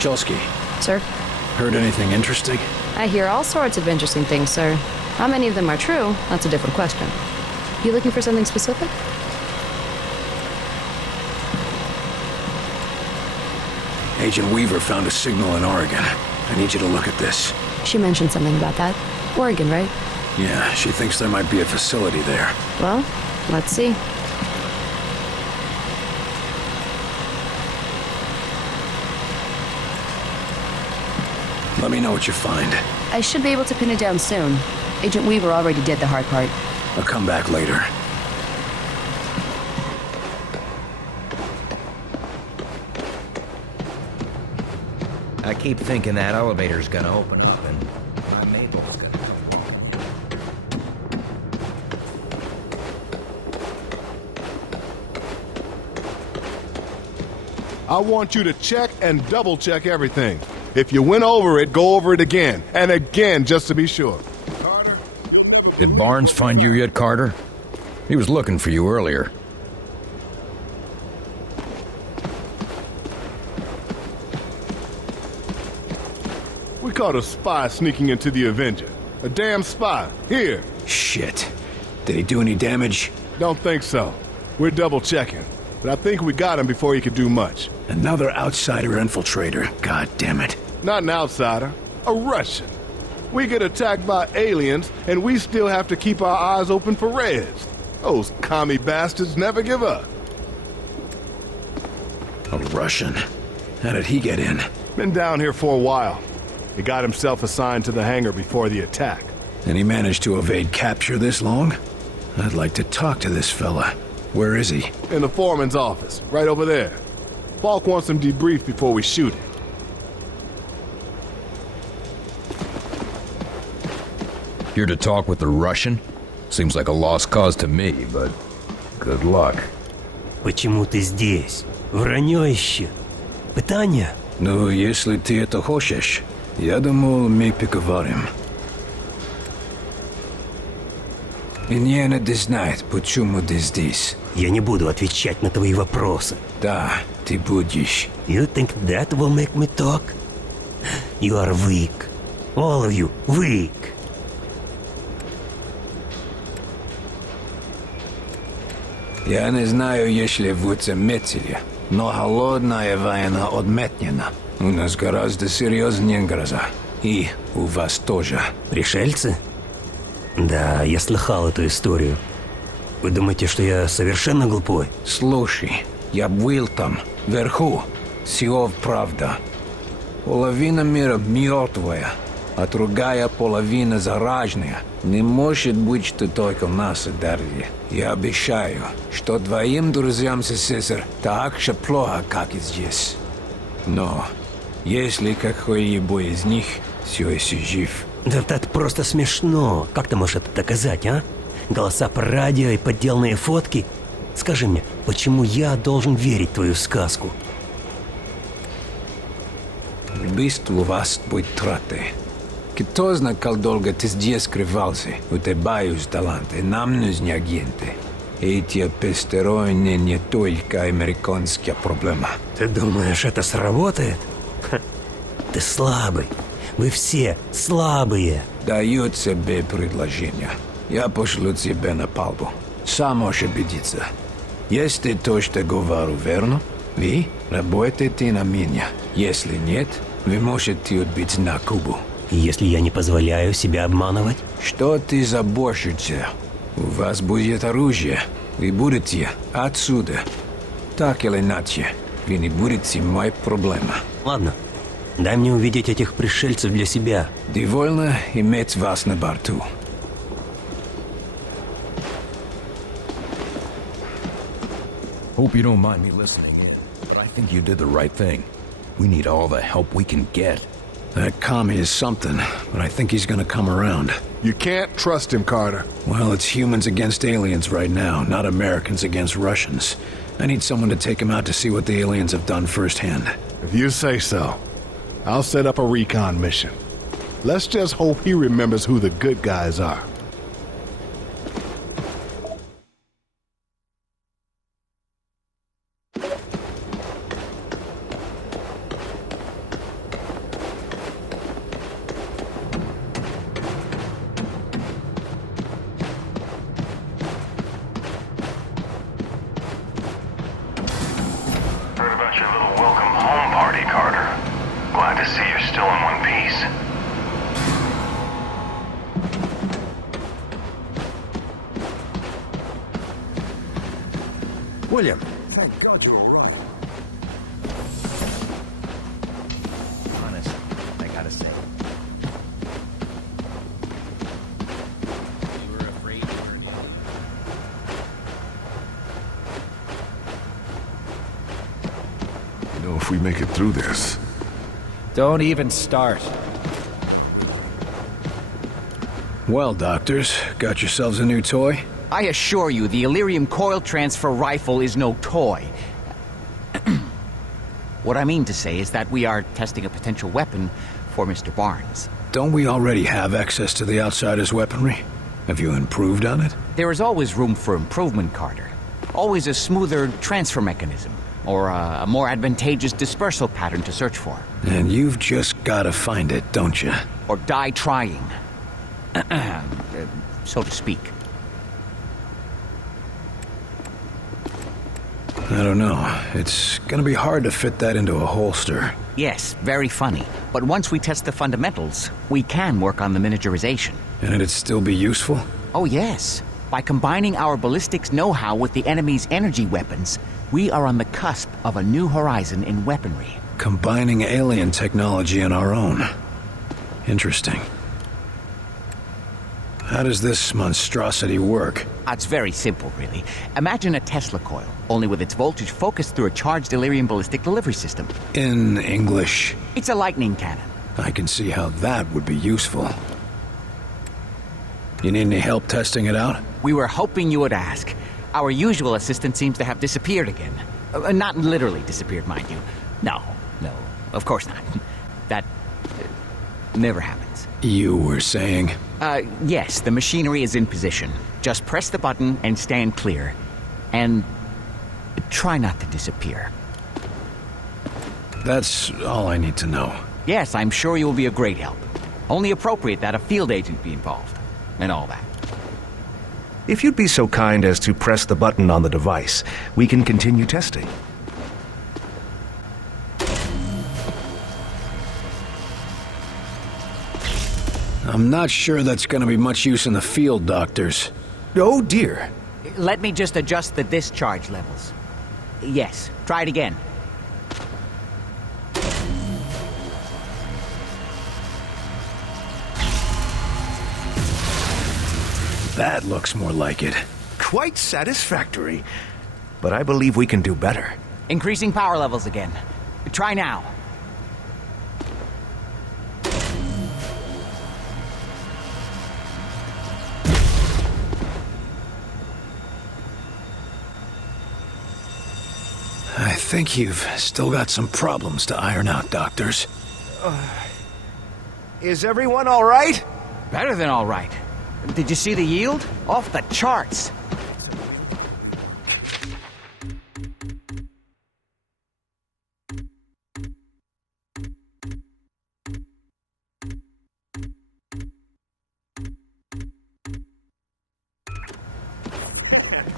Chelsky, Sir? heard anything interesting? I hear all sorts of interesting things, sir. How many of them are true? That's a different question. You looking for something specific? Agent Weaver found a signal in Oregon. I need you to look at this. She mentioned something about that. Oregon, right? Yeah, she thinks there might be a facility there. Well, let's see. Let me know what you find. I should be able to pin it down soon. Agent Weaver already did the hard part. I'll come back later. I keep thinking that elevator's gonna open up and my Maple's gonna... I want you to check and double-check everything. If you went over it, go over it again. And again, just to be sure. Carter? Did Barnes find you yet, Carter? He was looking for you earlier. We caught a spy sneaking into the Avenger. A damn spy. Here. Shit. Did he do any damage? Don't think so. We're double-checking. But I think we got him before he could do much. Another outsider infiltrator. God damn it. Not an outsider. A Russian. We get attacked by aliens, and we still have to keep our eyes open for Reds. Those commie bastards never give up. A Russian? How did he get in? Been down here for a while. He got himself assigned to the hangar before the attack. And he managed to evade capture this long? I'd like to talk to this fella. Where is he? In the foreman's office, right over there. Falk wants him debriefed before we shoot him. Here to talk with the Russian? Seems like a lost cause to me, but good luck. Почему ты здесь? Вранье ищет. Пытание? Ну, если ты это хочешь, я думал, мы поговорим. Мне надо знать, почему ты здесь. Я не буду отвечать на твои вопросы. Да, ты будешь. You think that will make me talk? You are weak. All of you weak. Я не знаю, если вы заметили, но холодная война отметнена. У нас гораздо серьезнее гроза. И у вас тоже. Пришельцы? Да, я слыхал эту историю. Вы думаете, что я совершенно глупой? Слушай, я был там, вверху. Все правда. Половина мира мертвая, а другая половина зараженная. Не может быть, что только нас ударили. Я обещаю, что твоим друзьям СССР так же плохо, как и здесь. Но если какой-либо из них все еще жив... Да это просто смешно. Как ты можешь это доказать, а? Голоса по радио и подделанные фотки? Скажи мне, почему я должен верить в твою сказку? Убийство вас будет траты. Кто знает, как долго ты здесь скрывался? У тебя есть таланты, нам нужны агенты. Эти посторонние не только американская проблема. Ты думаешь, это сработает? Ха. Ты слабый. Вы все слабые. Даю тебе предложение. Я пошлю тебя на палубу. Сам можешь убедиться. Если то, что говорю, верно, вы работаете на меня. Если нет, вы можете отбить на Кубу. Если я не позволяю себя обманывать? Что ты заботишься? У вас будет оружие. Вы будете отсюда. Так или иначе, вы не будете моей проблемой. Ладно. Дай мне увидеть этих пришельцев для себя. Довольно иметь вас на борту. Hope you don't mind me listening in, but I think you did the right thing. We need all the help we can get. That commie is something, but I think he's gonna come around. You can't trust him, Carter. Well, it's humans against aliens right now, not Americans against Russians. I need someone to take him out to see what the aliens have done firsthand. If you say so. I'll set up a recon mission. Let's just hope he remembers who the good guys are. William, thank God you're all right. Honest, I gotta say. You were afraid you were an alien. You know, if we make it through this, Don't even start. Well, doctors, got yourselves a new toy? I assure you, the Illyrium coil transfer rifle is no toy. What I mean to say is that we are testing a potential weapon for Mr. Barnes. Don't we already have access to the Outsider's weaponry? Have you improved on it? There is always room for improvement, Carter. Always a smoother transfer mechanism, or a more advantageous dispersal pattern to search for. And you've just gotta find it, don't you? Or die trying. So to speak. I don't know. It's gonna be hard to fit that into a holster. Yes, very funny. But once we test the fundamentals, we can work on the miniaturization. And it'd still be useful? Oh yes. By combining our ballistics know-how with the enemy's energy weapons, we are on the cusp of a new horizon in weaponry. Combining alien technology and our own. Interesting. How does this monstrosity work? It's very simple, really. Imagine a Tesla coil, only with its voltage focused through a charged Illyrium ballistic delivery system. In English, It's a lightning cannon. I can see how that would be useful. You need any help testing it out? We were hoping you would ask. Our usual assistant seems to have disappeared again. Not literally disappeared, mind you. No, of course not. That never happens. You were saying? Yes, the machinery is in position. Just press the button and stand clear. And try not to disappear. That's all I need to know. Yes, I'm sure you will be a great help. Only appropriate that a field agent be involved. And all that. If you'd be so kind as to press the button on the device, we can continue testing. I'm not sure that's gonna be much use in the field, doctors. Oh dear. Let me just adjust the discharge levels. Yes, try it again. That looks more like it. Quite satisfactory. But I believe we can do better. Increasing power levels again. Try now. I think you've still got some problems to iron out, doctors. Is everyone all right? Better than all right. Did you see the yield? Off the charts.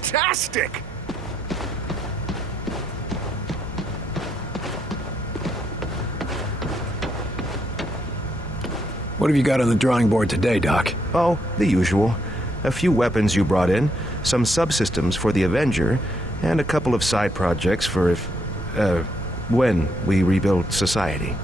Fantastic! What have you got on the drawing board today, Doc? Oh, the usual. A few weapons you brought in, some subsystems for the Avenger, and a couple of side projects for when we rebuild society.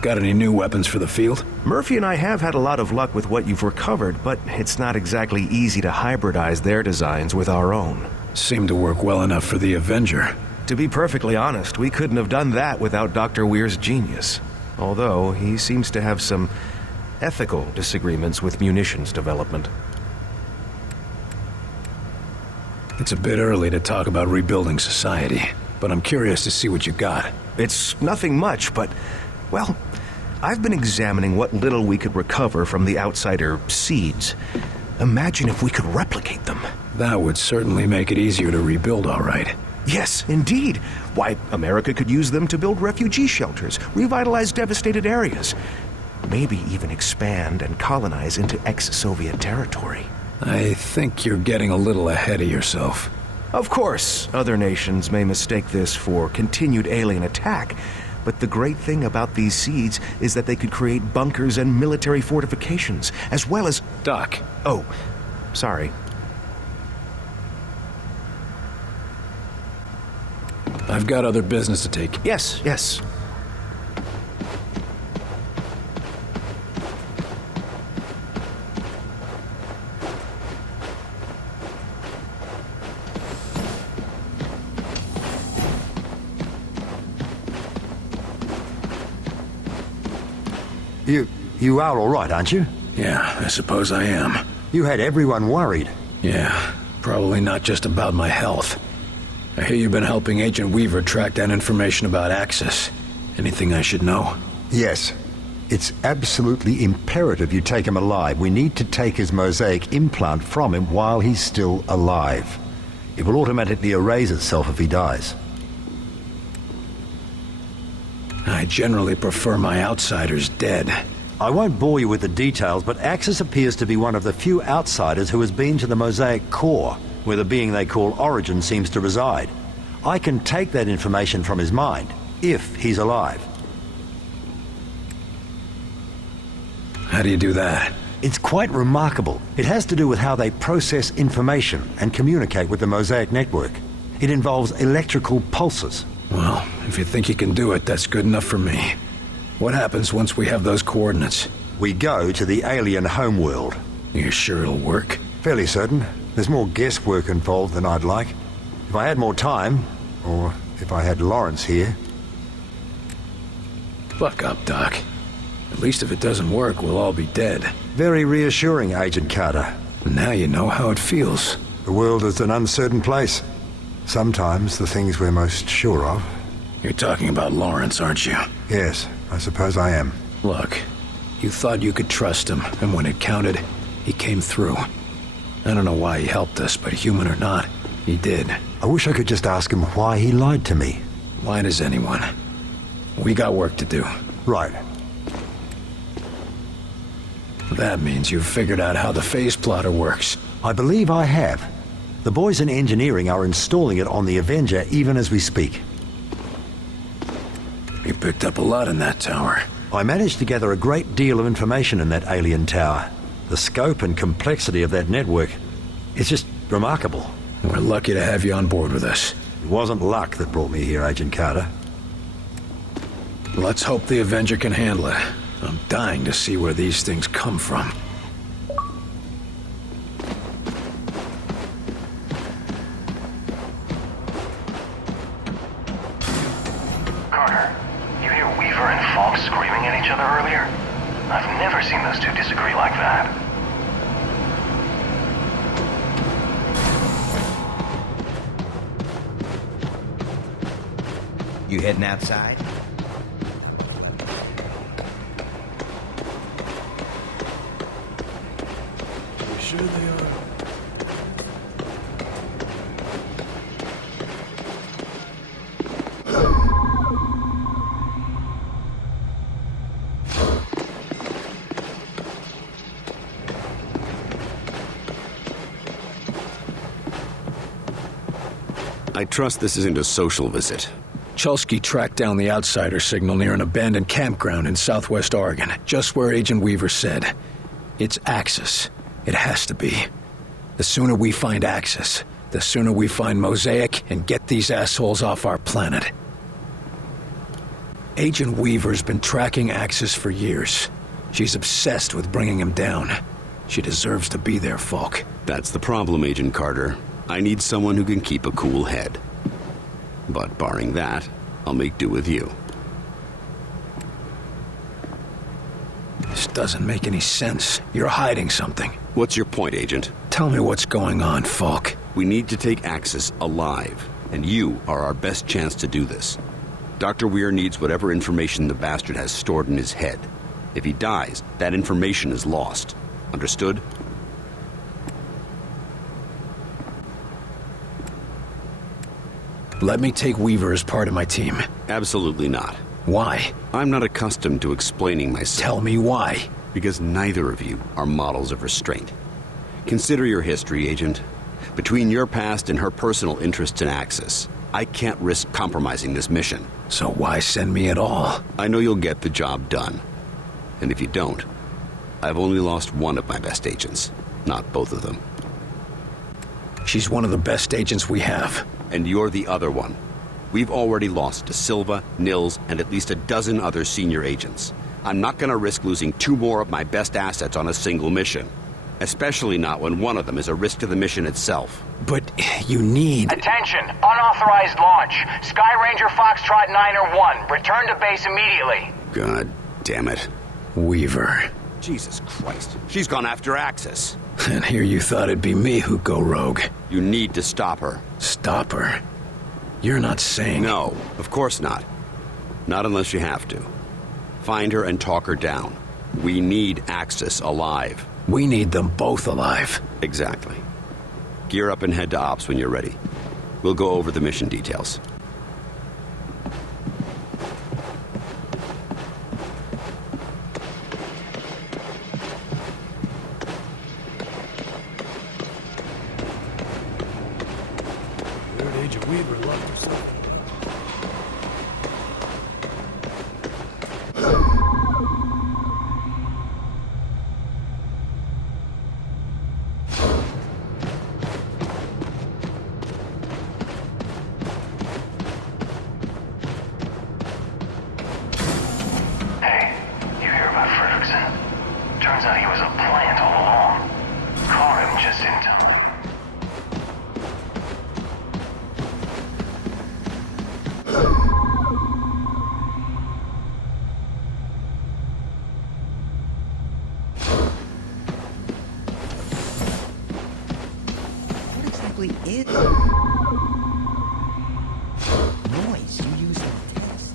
Got any new weapons for the field? Murphy and I have had a lot of luck with what you've recovered, but it's not exactly easy to hybridize their designs with our own. Seemed to work well enough for the Avenger. To be perfectly honest, we couldn't have done that without Dr. Weir's genius. Although, he seems to have some ethical disagreements with munitions development. It's a bit early to talk about rebuilding society, but I'm curious to see what you got. It's nothing much, but, well, I've been examining what little we could recover from the Outsider seeds. Imagine if we could replicate them. That would certainly make it easier to rebuild, all right. Yes, indeed. Why, America could use them to build refugee shelters, revitalize devastated areas, maybe even expand and colonize into ex-Soviet territory. I think you're getting a little ahead of yourself. Of course, other nations may mistake this for continued alien attack, but the great thing about these seeds is that they could create bunkers and military fortifications, as well as... Doc. Oh, sorry. I've got other business to take. Yes, yes. You are all right, aren't you? Yeah, I suppose I am. You had everyone worried. Yeah, probably not just about my health. I hear you've been helping Agent Weaver track down information about Axis. Anything I should know? Yes. It's absolutely imperative you take him alive. We need to take his mosaic implant from him while he's still alive. It will automatically erase itself if he dies. I generally prefer my outsiders dead. I won't bore you with the details, but Axis appears to be one of the few outsiders who has been to the mosaic core, where the being they call Origin seems to reside. I can take that information from his mind, if he's alive. How do you do that? It's quite remarkable. It has to do with how they process information and communicate with the mosaic network. It involves electrical pulses. Well, if you think you can do it, that's good enough for me. What happens once we have those coordinates? We go to the alien homeworld. You sure it'll work? Fairly certain. There's more guesswork involved than I'd like. If I had more time, or if I had Lawrence here. Buck up, Doc. At least if it doesn't work, we'll all be dead. Very reassuring, Agent Carter. Now you know how it feels. The world is an uncertain place. Sometimes the things we're most sure of. You're talking about Lawrence, aren't you? Yes, I suppose I am. Look, you thought you could trust him, and when it counted, he came through. I don't know why he helped us, but human or not, he did. I wish I could just ask him why he lied to me. Why does anyone? We got work to do. Right. That means you've figured out how the phase plotter works. I believe I have. The boys in engineering are installing it on the Avenger even as we speak. You picked up a lot in that tower. I managed to gather a great deal of information in that alien tower. The scope and complexity of that network, it's just remarkable. We're lucky to have you on board with us. It wasn't luck that brought me here, Agent Carter. Let's hope the Avenger can handle it. I'm dying to see where these things come from. Carter, you hear Weaver and Falk screaming at each other earlier? I've never seen those two disagree like that. You heading outside? Sure they are. I trust this isn't a social visit. Chulsky tracked down the outsider signal near an abandoned campground in southwest Oregon, just where Agent Weaver said. It's Axis. It has to be. The sooner we find Axis, the sooner we find Mosaic and get these assholes off our planet. Agent Weaver's been tracking Axis for years. She's obsessed with bringing him down. She deserves to be there, Falk. That's the problem, Agent Carter. I need someone who can keep a cool head. But barring that, I'll make do with you. This doesn't make any sense. You're hiding something. What's your point, Agent? Tell me what's going on, Falk. We need to take Axis alive, and you are our best chance to do this. Dr. Weir needs whatever information the bastard has stored in his head. If he dies, that information is lost. Understood? Let me take Weaver as part of my team. Absolutely not. Why? I'm not accustomed to explaining myself. Tell me why. Because neither of you are models of restraint. Consider your history, Agent. Between your past and her personal interests in Axis, I can't risk compromising this mission. So why send me at all? I know you'll get the job done. And if you don't, I've only lost one of my best agents, not both of them. She's one of the best agents we have. And you're the other one. We've already lost De Silva, Nils, and at least a dozen other senior agents. I'm not going to risk losing 2 more of my best assets on a single mission. Especially not when one of them is a risk to the mission itself. But you need... Attention! Unauthorized launch. Sky Ranger Foxtrot 901. Return to base immediately. God damn it. Weaver. Jesus Christ. She's gone after Axis. And here you thought it'd be me who'd go rogue. You need to stop her. Stop her? You're not saying... No, of course not. Not unless you have to. Find her and talk her down. We need Axis alive. We need them both alive. Exactly. Gear up and head to Ops when you're ready. We'll go over the mission details. Third Agent Weaver left herself. Hey, you hear about Fredrickson? Turns out he was a plant all along. Caught him just in time. What exactly is noise you use in test?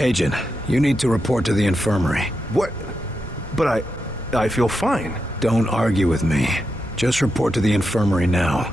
Agent, you need to report to the infirmary. What? But I feel fine. Don't argue with me. Just report to the infirmary now.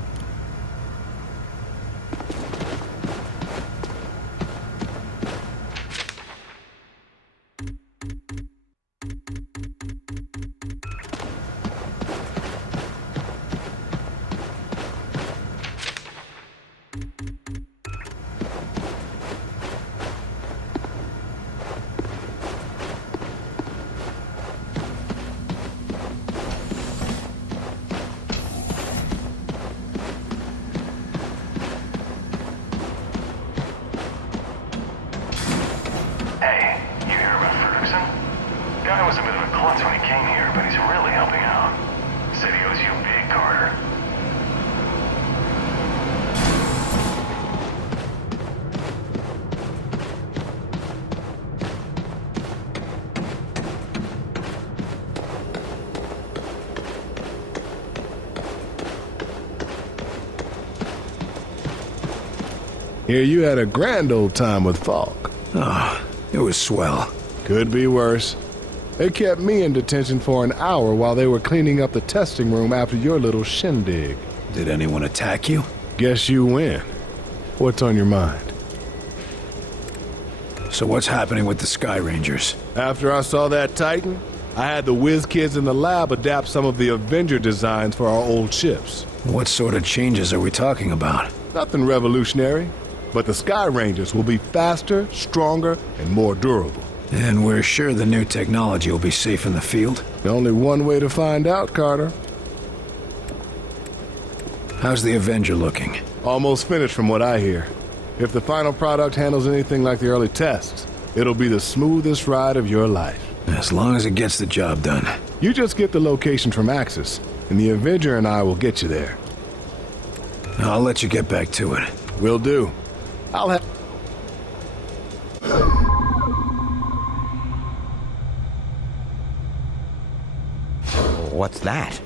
Hey, you hear about Ferguson? Guy was a bit of a klutz when he came here, but he's really helping out. Said he owes you big, Carter. Here you had a grand old time with Falk. Oh, it was swell. Could be worse. They kept me in detention for an hour while they were cleaning up the testing room after your little shindig. Did anyone attack you? Guess you win. What's on your mind? So what's happening with the Sky Rangers? After I saw that Titan, I had the whiz kids in the lab adapt some of the Avenger designs for our old ships. What sort of changes are we talking about? Nothing revolutionary, but the Sky Rangers will be faster, stronger, and more durable. And we're sure the new technology will be safe in the field? Only one way to find out, Carter. How's the Avenger looking? Almost finished from what I hear. If the final product handles anything like the early tests, it'll be the smoothest ride of your life. As long as it gets the job done. You just get the location from Axis, and the Avenger and I will get you there. I'll let you get back to it. Will do. I'll have... What's that?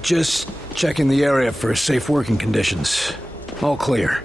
Just checking the area for safe working conditions. All clear.